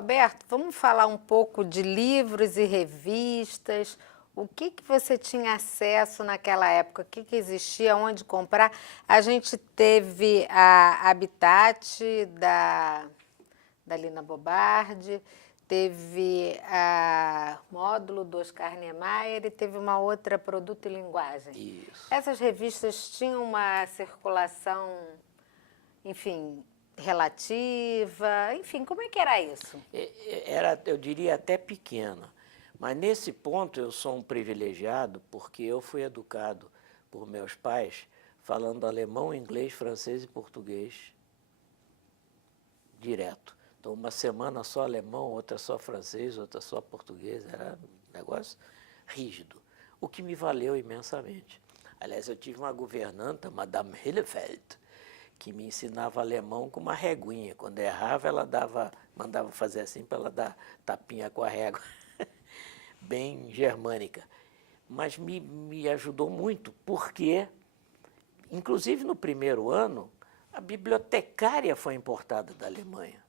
Roberto, vamos falar um pouco de livros e revistas. O que que você tinha acesso naquela época? O que que existia? Onde comprar? A gente teve a Habitat da Lina Bobardi, teve a Módulo do Oscar Niemeyer e teve uma outra, Produto e Linguagem. Isso. Essas revistas tinham uma circulação, enfim, relativa, enfim, como é que era isso? Era, eu diria, até pequena. Mas nesse ponto eu sou um privilegiado porque eu fui educado por meus pais falando alemão, inglês, francês e português direto. Então, uma semana só alemão, outra só francês, outra só português. Era um negócio rígido, o que me valeu imensamente. Aliás, eu tive uma governanta, Madame Hillefeld, que me ensinava alemão com uma reguinha. Quando errava, ela mandava fazer assim para ela dar tapinha com a régua, bem germânica. Mas me ajudou muito, porque, inclusive no primeiro ano, a bibliotecária foi importada da Alemanha.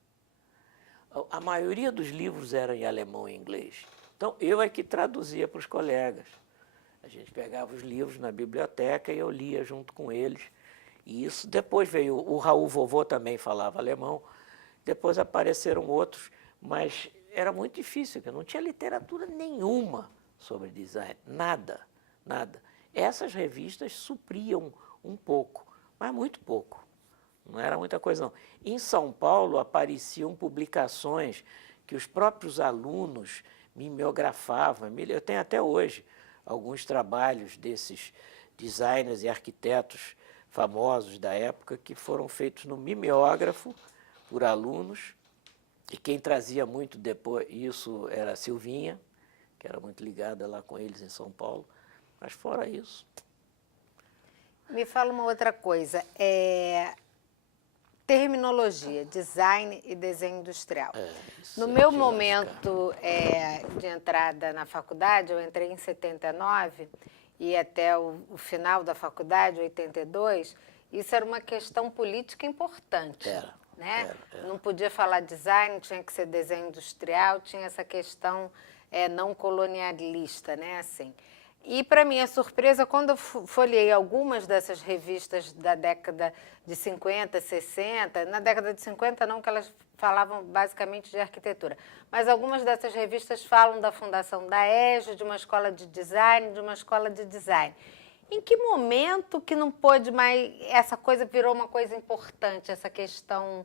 A maioria dos livros eram em alemão e inglês. Então, eu é que traduzia para os colegas. A gente pegava os livros na biblioteca e eu lia junto com eles. E isso depois veio, o Raul Vovô também falava alemão, depois apareceram outros, mas era muito difícil, porque não tinha literatura nenhuma sobre design, nada, nada. Essas revistas supriam um pouco, mas muito pouco, não era muita coisa não. Em São Paulo apareciam publicações que os próprios alunos mimeografavam, eu tenho até hoje alguns trabalhos desses designers e arquitetos famosos da época que foram feitos no mimeógrafo por alunos, e quem trazia muito depois isso era a Silvinha, que era muito ligada lá com eles em São Paulo, mas fora isso. Me fala uma outra coisa, terminologia, design e desenho industrial. No meu momento de entrada na faculdade, eu entrei em 79 e até o final da faculdade, 82, isso era uma questão política importante. Né? Não podia falar design, tinha que ser desenho industrial, tinha essa questão não colonialista, né? Assim. E, para minha surpresa, quando eu folhei algumas dessas revistas da década de 50, 60, na década de 50 não, que elas falavam basicamente de arquitetura, mas algumas dessas revistas falam da fundação da EJA, de uma escola de design, de uma escola de design. Em que momento que não pôde mais, essa coisa virou uma coisa importante, essa questão,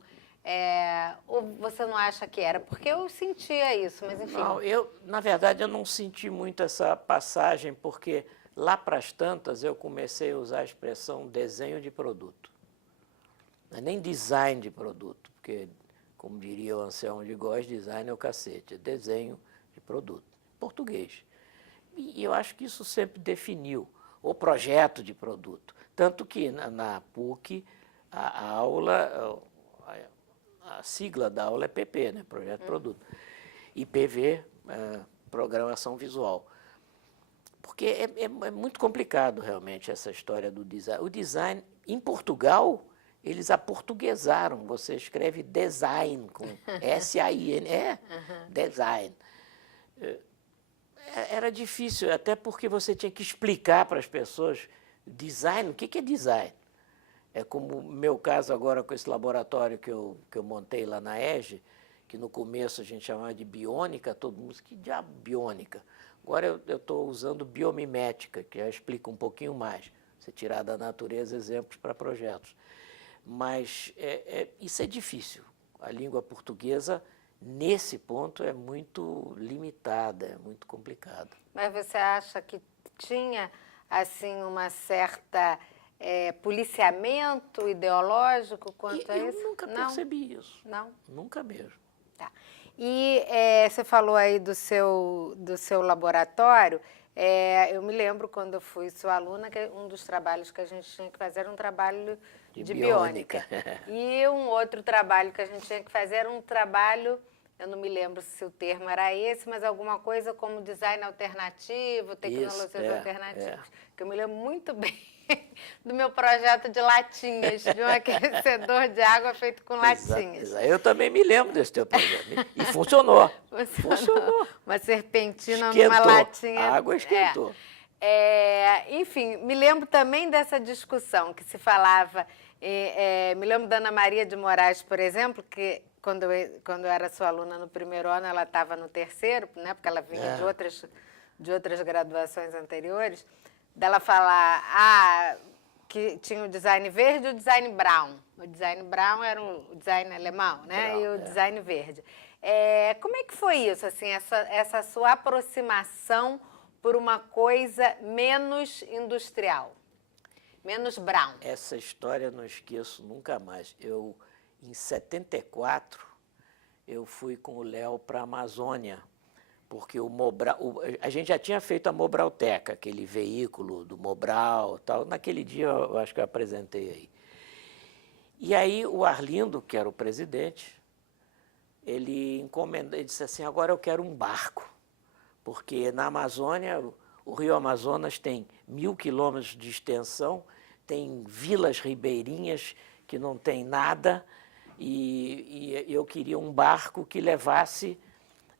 ou você não acha que era? Porque eu sentia isso, mas enfim. Não, na verdade, eu não senti muito essa passagem, porque lá para as tantas eu comecei a usar a expressão desenho de produto. Não é nem design de produto, porque, como diria o Anselmo de Góes, design é o cacete, é desenho de produto, português. E eu acho que isso sempre definiu o projeto de produto. Tanto que na PUC a aula, a sigla da aula é PP, né? Projeto de Produto. E PV, Programação Visual. Porque é muito complicado realmente essa história do design. O design, em Portugal, eles aportuguesaram. Você escreve design com S-A-I-N, design. Era difícil, até porque você tinha que explicar para as pessoas design, o que é design? É como o meu caso agora com esse laboratório que eu montei lá na EJA, que no começo a gente chamava de biônica, todo mundo, que diabo biônica? Agora eu estou usando biomimética, que já explica um pouquinho mais, você tirar da natureza exemplos para projetos. Mas isso é difícil, a língua portuguesa, nesse ponto, é muito limitada, é muito complicada. Mas você acha que tinha, assim, uma certa policiamento ideológico quanto a isso? Eu nunca percebi isso. Não? Nunca mesmo. Tá. E você falou aí do seu laboratório. Eu me lembro quando eu fui sua aluna, que um dos trabalhos que a gente tinha que fazer era um trabalho de biônica. E um outro trabalho que a gente tinha que fazer era um trabalho eu não me lembro se o termo era esse, mas alguma coisa como design alternativo, tecnologias alternativas. Que eu me lembro muito bem do meu projeto de latinhas, de um aquecedor de água feito com latinhas. Eu também me lembro desse teu projeto. E funcionou. Funcionou. Uma serpentina esquentou. Numa latinha. A água esquentou. Enfim, me lembro também dessa discussão que se falava. Me lembro da Ana Maria de Moraes, por exemplo, que quando eu era sua aluna no primeiro ano, ela estava no terceiro, né, porque ela vinha de outras graduações anteriores, dela falar que tinha o design verde e o design brown. O design brown era o design alemão, né, brown, e o design verde. Como é que foi isso, assim, essa sua aproximação por uma coisa menos industrial, menos brown? Essa história eu não esqueço nunca mais. Em 74, eu fui com o Léo para a Amazônia, porque o Mobral, a gente já tinha feito a Mobralteca, aquele veículo do Mobral, tal. Naquele dia eu acho que eu apresentei aí. E aí o Arlindo, que era o presidente, ele disse assim, agora eu quero um barco, porque na Amazônia, o Rio Amazonas tem 1.000 quilômetros de extensão, tem vilas ribeirinhas que não tem nada, e eu queria um barco que levasse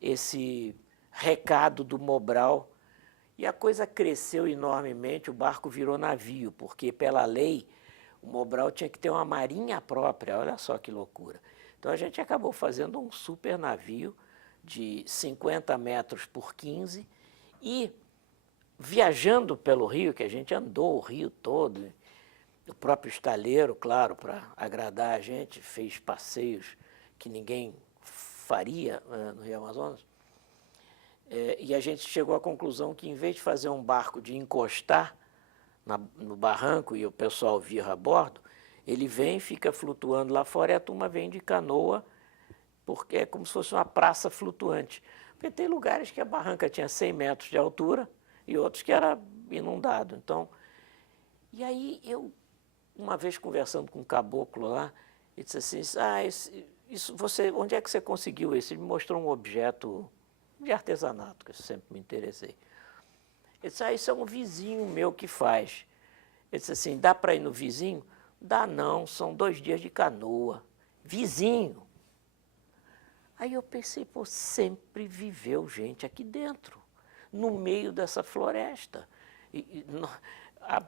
esse recado do Mobral. E a coisa cresceu enormemente, o barco virou navio, porque pela lei o Mobral tinha que ter uma marinha própria, olha só que loucura. Então a gente acabou fazendo um super navio de 50 metros por 15 e viajando pelo rio, que a gente andou o rio todo. O próprio estaleiro, claro, para agradar a gente, fez passeios que ninguém faria no Rio Amazonas. E a gente chegou à conclusão que, em vez de fazer um barco de encostar no barranco e o pessoal vir a bordo, ele vem, fica flutuando lá fora e a turma vem de canoa, porque é como se fosse uma praça flutuante. Porque tem lugares que a barranca tinha 100 metros de altura e outros que era inundado. Então, e aí uma vez conversando com um caboclo lá, ele disse assim, onde é que você conseguiu isso? Ele me mostrou um objeto de artesanato, que eu sempre me interessei. Ele disse, isso é um vizinho meu que faz. Ele disse assim, dá para ir no vizinho? Dá não, são 2 dias de canoa. Vizinho. Aí eu pensei, sempre viveu gente aqui dentro, no meio dessa floresta. Há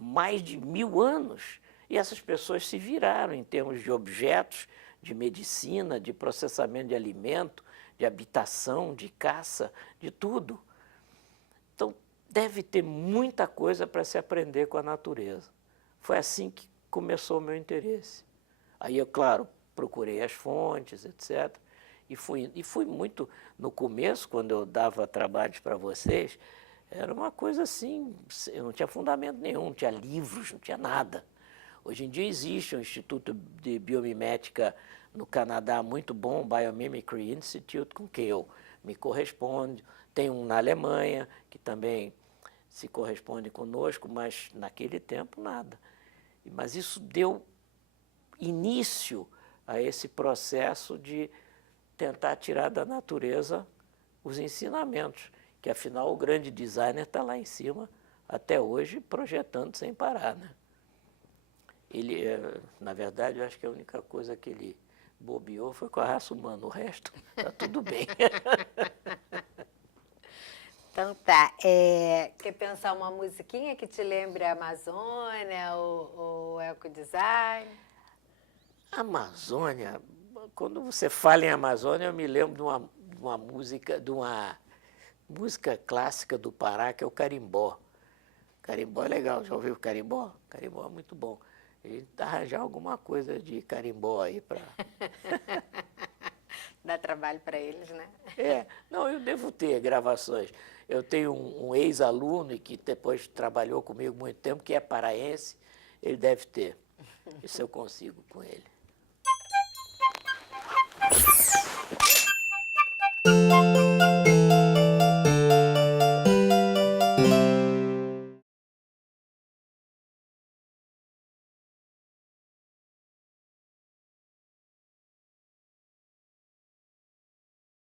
mais de 1000 anos, e essas pessoas se viraram em termos de objetos, de medicina, de processamento de alimento, de habitação, de caça, de tudo. Então, deve ter muita coisa para se aprender com a natureza. Foi assim que começou o meu interesse. Aí eu, claro, procurei as fontes, etc. E fui muito, no começo, quando eu dava trabalhos para vocês, era uma coisa assim, eu não tinha fundamento nenhum, não tinha livros, não tinha nada. Hoje em dia existe um Instituto de Biomimética no Canadá muito bom, Biomimicry Institute, com quem eu me correspondo. Tem um na Alemanha, que também se corresponde conosco, mas naquele tempo nada. Mas isso deu início a esse processo de tentar tirar da natureza os ensinamentos, que afinal o grande designer está lá em cima, até hoje, projetando sem parar, né? Ele, na verdade, eu acho que a única coisa que ele bobeou foi com a raça humana, o resto está tudo bem. Então tá, quer pensar uma musiquinha que te lembre a Amazônia, o ecodesign? Amazônia, quando você fala em Amazônia, eu me lembro de uma música clássica do Pará, que é o carimbó. Carimbó é legal, já ouviu o carimbó? Carimbó é muito bom. E arranjar alguma coisa de carimbó aí para... Dá trabalho para eles, né? Não, eu devo ter gravações. Eu tenho um ex-aluno e que depois trabalhou comigo muito tempo, que é paraense, ele deve ter. Isso eu consigo com ele.